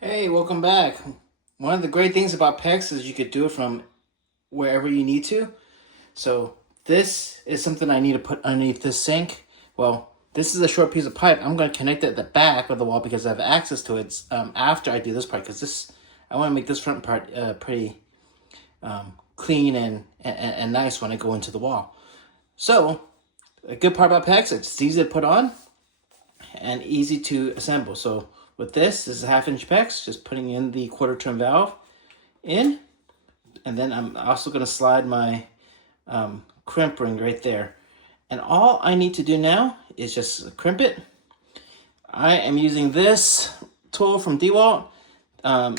Hey, welcome back. One of the great things about PEX is you could do it from wherever you need to. So this is something I need to put underneath this sink. Well, this is a short piece of pipe. I'm going to connect it at the back of the wall because I have access to it after I do this part, because I want to make this front part pretty clean and nice when I go into the wall. So a good part about PEX, it's easy to put on and easy to assemble. So with this is a 1/2 inch PEX, just putting in the 1/4 turn valve in, and then I'm also going to slide my crimp ring right there. And all I need to do now is just crimp it. I am using this tool from DEWALT.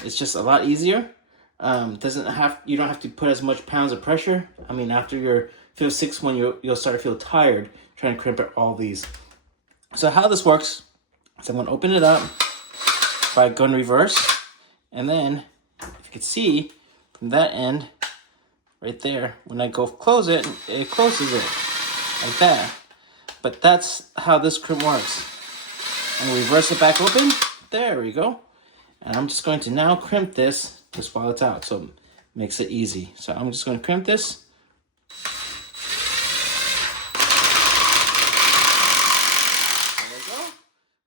It's just a lot easier. You don't have to put as much pounds of pressure. I mean, after your 5th, 6th one, you'll start to feel tired trying to crimp all these. So how this works is I'm going to open it up by going reverse, and then if you can see from that end right there, when I go close it, it closes it like that. But that's how this crimp works. And reverse it back open. There we go. And I'm just going to now crimp this just while it's out, so it makes it easy. So I'm just going to crimp this.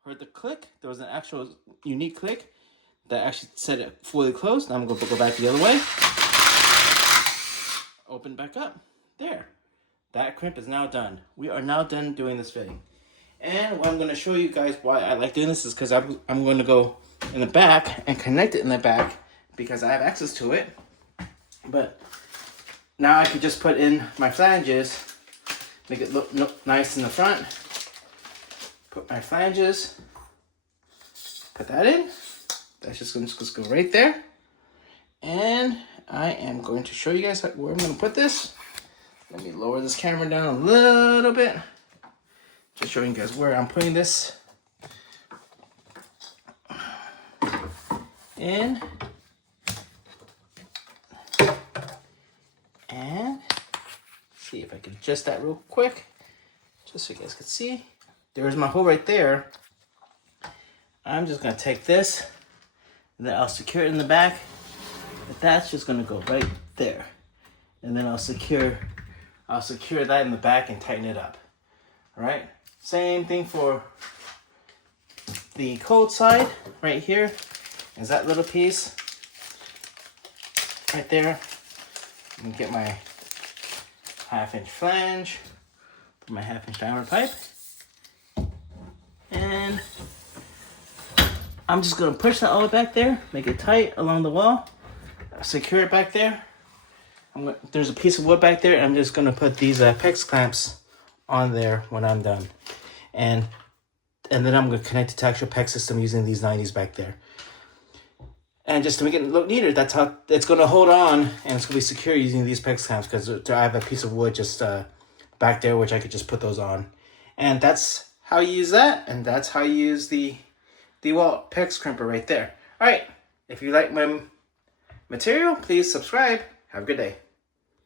Heard the click. There was an actual unique click that actually said it fully closed. Now I'm going to go back the other way. Open back up. There. That crimp is now done. We are now done doing this fitting. And what I'm going to show you guys why I like doing this is because I'm going to go in the back and connect it in the back because I have access to it. But now I can just put in my flanges, make it look nice in the front. Put my flanges, put that in. That's just going to go right there. And I am going to show you guys where I'm going to put this. Let me lower this camera down a little bit. Just showing you guys where I'm putting this. In. And see if I can adjust that real quick, just so you guys can see. There's my hole right there. I'm just gonna take this, and then I'll secure it in the back. But that's just gonna go right there, and then I'll secure that in the back and tighten it up. All right. Same thing for the cold side right here. Is that little piece right there? I'm gonna get my 1/2 inch flange, my 1/2 inch diameter pipe. And I'm just going to push that all the way back there, make it tight along the wall, secure it back there. There's a piece of wood back there, and I'm just going to put these PEX clamps on there when I'm done. And then I'm going to connect it to actual PEX system using these 90s back there. And just to make it look neater, that's how it's going to hold on, and it's going to be secure using these PEX clamps because I have a piece of wood just back there, which I could just put those on. And that's how you use that, and that's how you use the DEWALT PEX Crimper right there. All right, if you like my material, please subscribe. Have a good day.